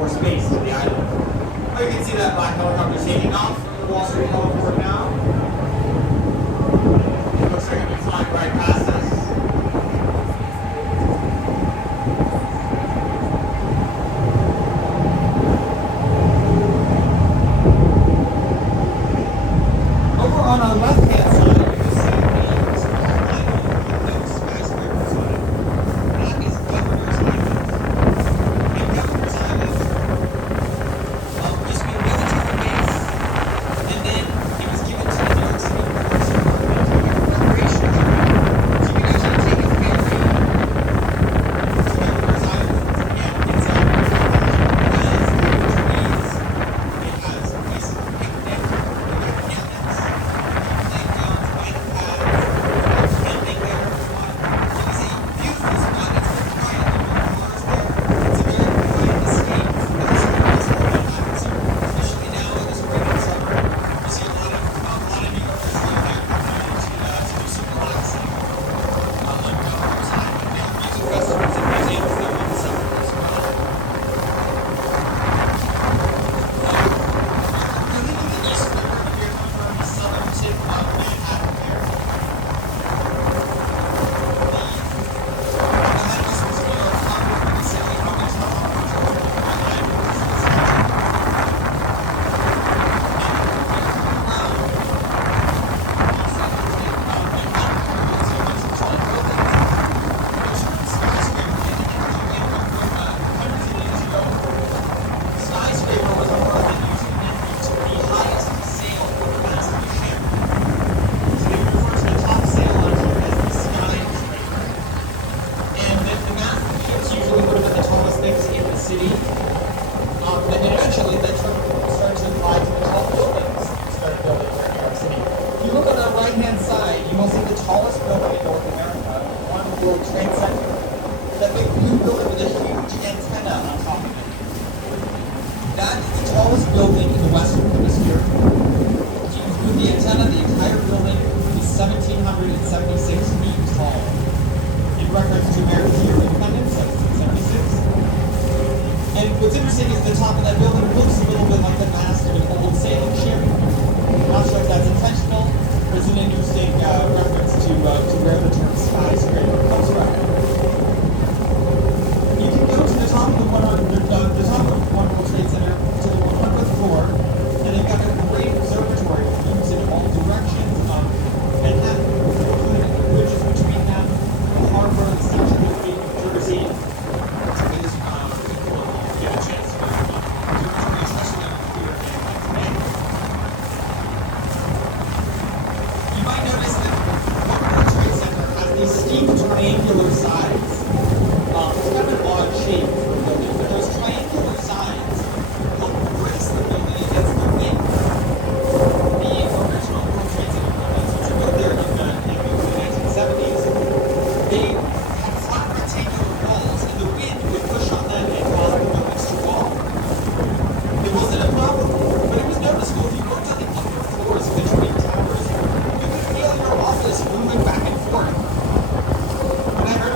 more space to the island. Oh, you can see that black helicopter taking off from the Wall Street heliport now. It looks like it'll be flying right past us. Over on our left-hand side, you can see the island with those skyscrapers on it. That is Governor's Island. And Governor's Island used to be a military base, and then it was given to the New York City Police Department to make a recreation area. So you can actually take a ferry to Governor's Island, and it's a it has places to picnic, moving back and forth. When I heard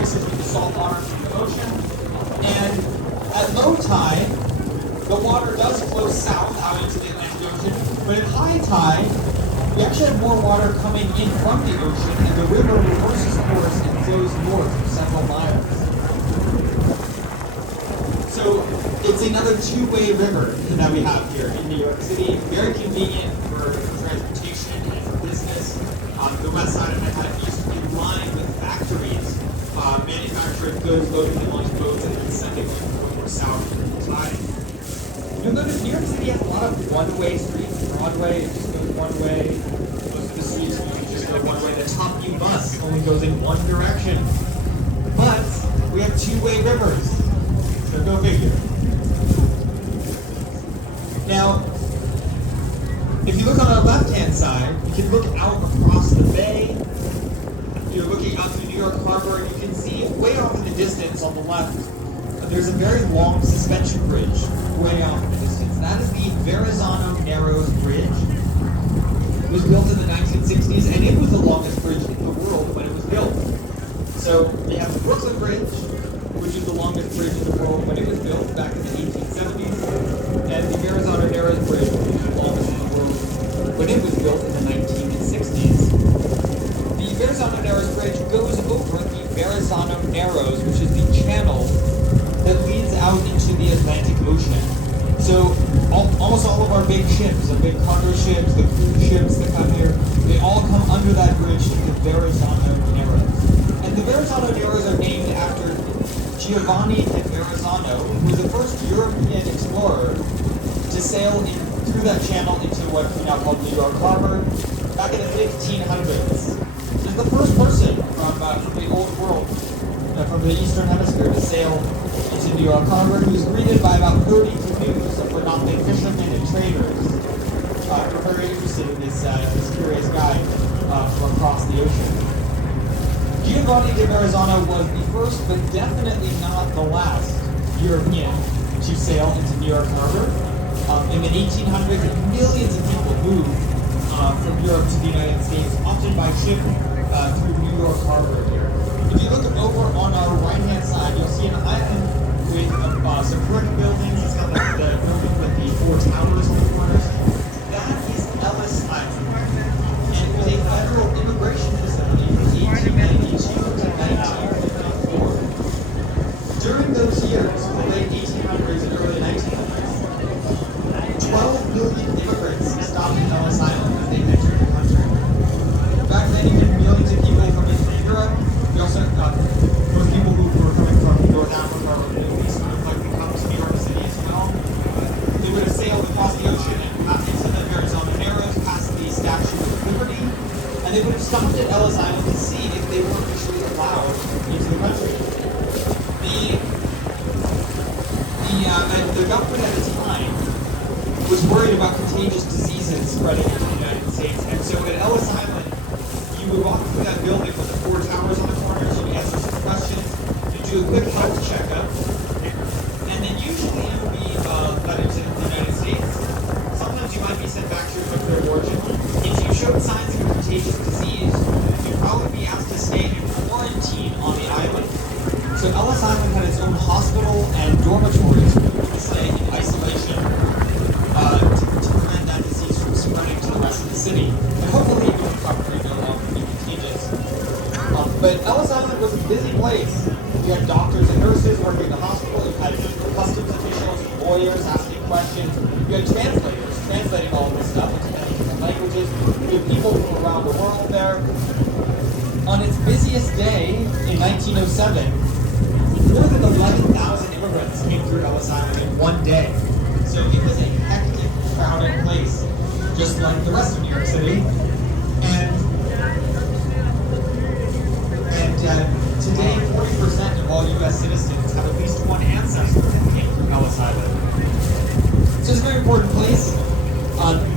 mixes with the salt water from the ocean. And at low tide, the water does flow south out into the Atlantic Ocean, but at high tide, we actually have more water coming in from the ocean, and the river reverses course and flows north for several miles. So it's another two-way river that we have here in New York City. Very convenient for transportation and for business. The west side of Manhattan used to be lined with factories, manufacturing goods, loading them onto boats, and then sending them over south to tide. You'll notice New York City has a lot of one-way streets. Broadway, it just goes one way. Most of the streets, you can just go one way. The Top U bus only goes in one direction. But we have two-way rivers. So go figure. Now, if you look on our left-hand side, you can look out across the bay. You're looking out through New York Harbor, and you can see way off in the distance on the left, there's a very long suspension bridge way off in the distance. That is the Verrazano Narrows Bridge. It was built in the 1960s, and it was the longest bridge in the world when it was built. So you have the Brooklyn Bridge, which is the longest bridge in the world when it was built back in the 1870s, and the Verrazano Narrows Bridge, which is the longest in the world when it was built in the 1960s. The Verrazano Narrows Bridge goes over the Verrazano Narrows, which is the channel that leads out into the Atlantic Ocean. So almost all of our big ships, the big cargo ships, the cruise ships that come here, they all come under that bridge to the Verrazano Narrows. And the Verrazano Narrows are named after Giovanni de Verrazano, who was the first European explorer to sail through that channel into what we now call New York Harbor back in the 1500s. He's the first person from the old world, from the Eastern Hemisphere, to sail into New York Harbor. He was greeted by about 30 canoes of predominantly fishermen and traders who were very interested in this curious guy from across the ocean. Giovanni de Verrazano was the first, but definitely not the last European to sail into New York Harbor. In the 1800s, millions of people moved from Europe to the United States, often by ship through New York Harbor here. If you look over on our right-hand side, you'll see an island with some brick buildings. It's got the building with the four towers on the corners. That is Ellis Island. And it was a federal immigration facility from 1892 to 1954. During those years, the late 1800s and early 1900s, 12 million immigrants stopped at Ellis Island as they entered the country. Back then, you had millions of people from Europe. We also got those people who were coming from North Africa or the Middle East would have likely come to New York City as well. They would have sailed across the ocean and into the Verrazano Narrows, past the Statue of Liberty, and they would have stopped at Ellis Island to see if they were officially allowed into the country. The government at the time was worried about contagious diseases spreading into the United States, and so at Ellis Island, you would walk through that building with the four towers on the corners, you'd answer some questions, you'd do a quick health checkup, and then usually you would be let into the United States. Sometimes you might be sent back to your country of origin. If you showed signs of a contagious disease, you'd probably be asked to stay in quarantine on the island. So Ellis Island had its own hospital and dormitories for people to stay in isolation to prevent that disease from spreading to the rest of the city. And hopefully it would probably no longer be contagious. But Ellis Island was a busy place. You had doctors and nurses working in the hospital. You had customs officials, lawyers asking questions. You had translators translating all of this stuff into many different languages. You had people from around the world there. On its busiest day in 1907, more than 11,000 immigrants came through Ellis Island in one day. So it was a hectic, crowded place, just like the rest of New York City. And today, 40% of all U.S. citizens have at least one ancestor that came through Ellis Island. So it's a very important place.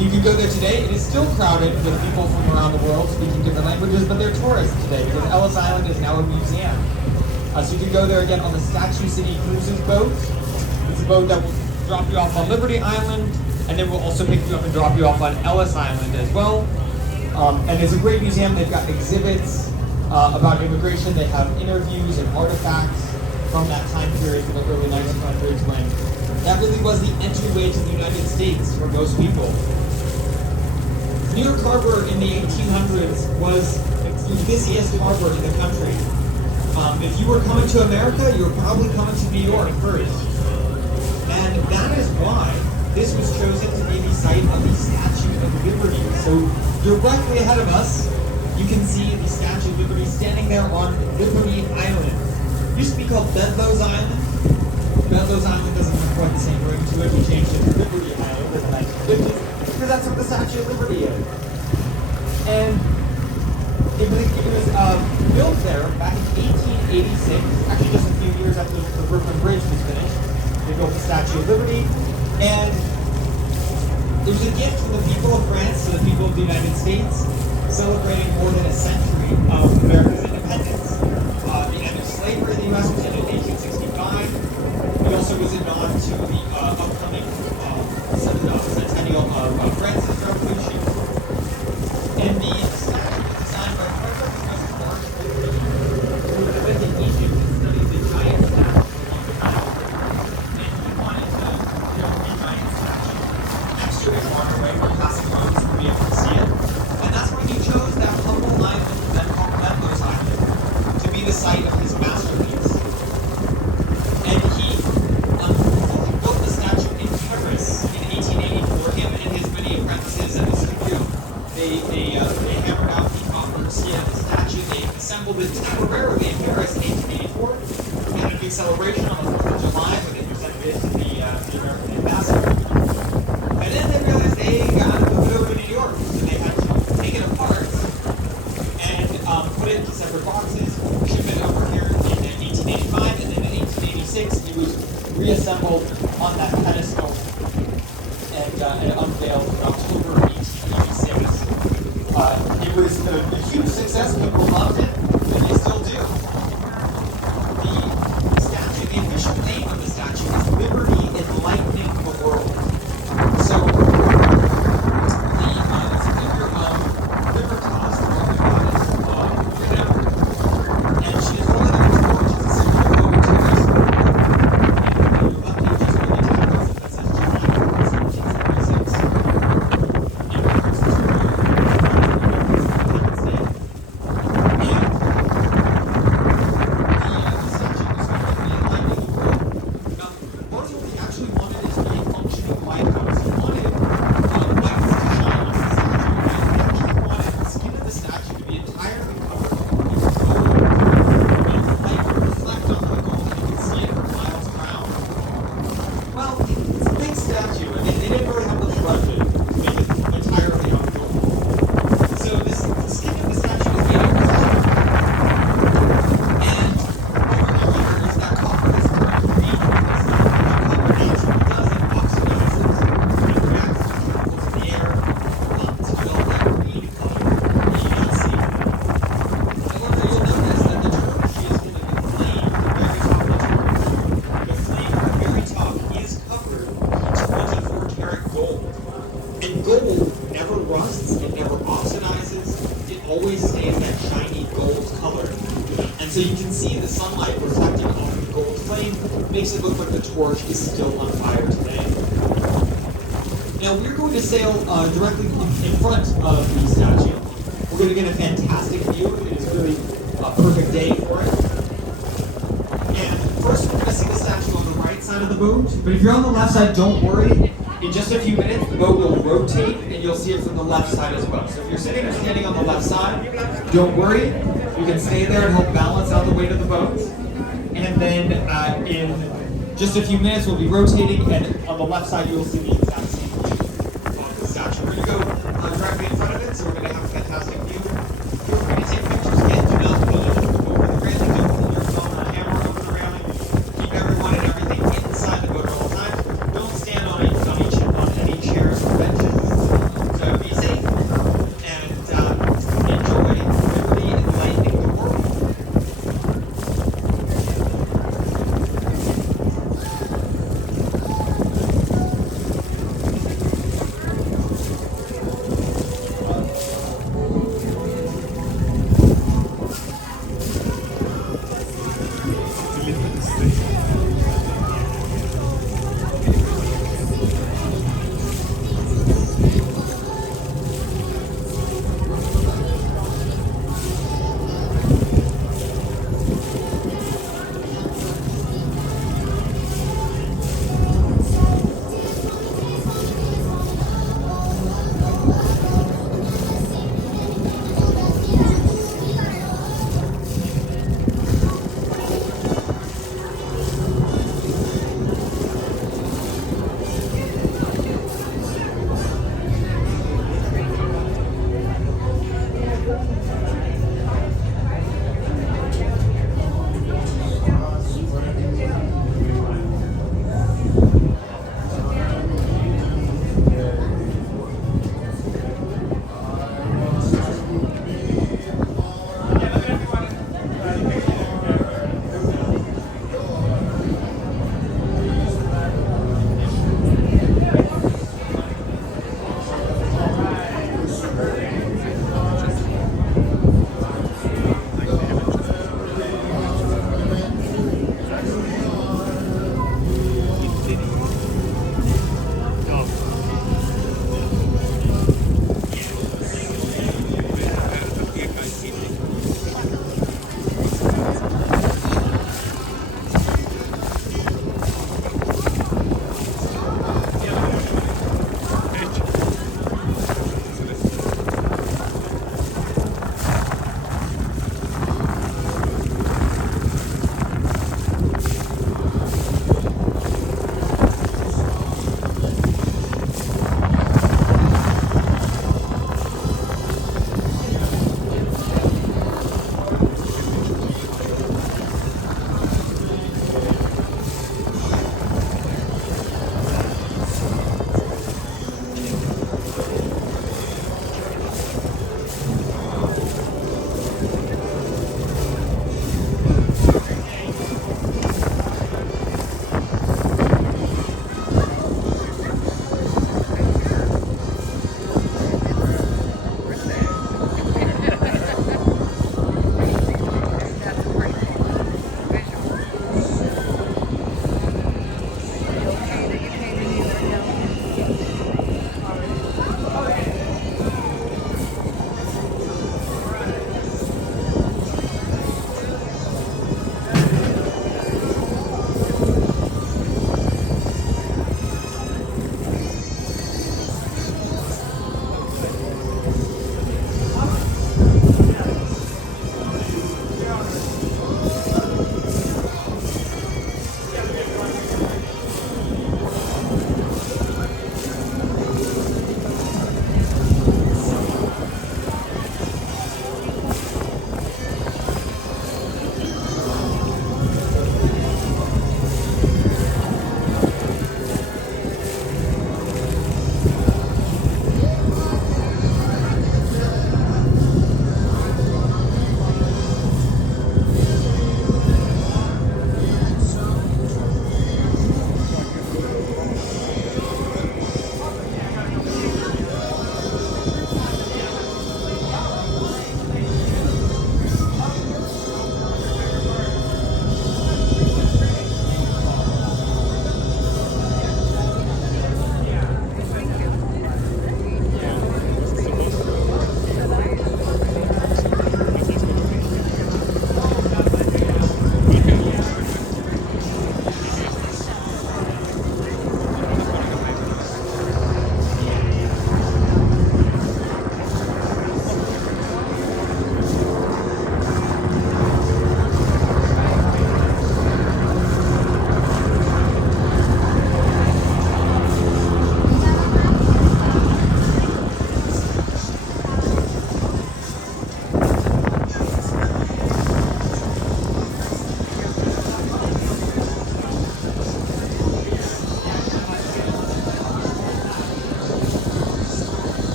You can go there today. It is still crowded with people from around the world speaking different languages, but they're tourists today because Ellis Island is now a museum. So you can go there again on the Statue City Cruises boat. It's a boat that will drop you off on Liberty Island, and then we'll also pick you up and drop you off on Ellis Island as well. And it's a great museum. They've got exhibits. about immigration. They have interviews and artifacts from that time period, from the early 1900s, when that really was the entryway to the United States for most people. New York Harbor in the 1800s was the busiest harbor in the country. If you were coming to America, you were probably coming to New York first. And that is why this was chosen to be the site of the Statue of Liberty. So directly ahead of us, you can see the Statue of Liberty standing there on Liberty Island. It used to be called Bedloe's Island. Bedloe's Island doesn't have quite the same ring to it. We changed it to Liberty Island in the 1950s because that's what the Statue of Liberty is. And it was built there back in 1886, actually just a few years after the Brooklyn Bridge was finished. They built the Statue of Liberty, and it was a gift from the people of France to the people of the United States, celebrating more than a century of America's independence. The end of slavery in the U.S. was ended in 1865. It also was a nod to the upcoming centennial of France's Revolution. And the statue was designed by Frederick Marsh, who had been to Egypt and studied the giant statue along the Nile River. And he wanted to build a giant statue next to his waterway where passing roads would be able to see it. And that's why he chose that humble island, then called Bedloe's Island, to be the site of his masterpiece. And he built the statue in Paris in 1884. Him and his many apprentices at the studio, they hammered out the copper skin of the statue. They assembled it temporarily in Paris in 1884. They had a big celebration on the 4th of July where they presented it to the American ambassador. And then they realized they got to move it over to New York. So they had to take it apart and put it into separate boxes, ship it over here in 1885, and then in 1886 it was reassembled on that pedestal and unveiled in October of 1886. It was a huge success. People loved it, and they still do. The statue, the official name of the statue is Liberty Enlightening the World. So, the figure of Libertas, the goddess of freedom, and she is holding up a torch as a symbol of victorious. And the left page is where the tag is that says July 1776. In reference to Independence Day. And the statue is Liberty Enlightening the World. Most of what he actually wanted is to be a functioning lighthouse. He wanted lights to shine on the statue, and he actually wanted the skin of the statue to be entirely covered in gold. And the light would reflect on the gold, and you could see it for miles around. Well, it's a big statue, and they didn't really have much budget to make it entirely on gold. So the skin of the statue is made of copper. And over the years, that copper has turned green. Copper naturally does it oxidizes and reacts to chemicals in the air to develop that green color that you now see. However, you'll notice that the torch is going to be flame at the very top of the torch. The flame at the very top is covered in 24-karat gold. And gold never rusts, it never oxidizes, it always stays that shiny gold color. And so you can see the sunlight reflecting off the gold flame makes it look like the torch is still on fire today. Now we're going to sail directly in front of the statue. We're going to get a fantastic view. It is really a perfect day for it. And first we're going to see the statue on the right side of the boat. But if you're on the left side, don't worry. In just a few minutes, the boat will rotate and you'll see it from the left side as well. So if you're sitting or standing on the left side, don't worry. You can stay there and help balance out the weight of the boat. And then in just a few minutes, we'll be rotating, and on the left side, you'll see the exact same view of the statue. We're going to go directly in front of it, so we're going to have a fantastic view.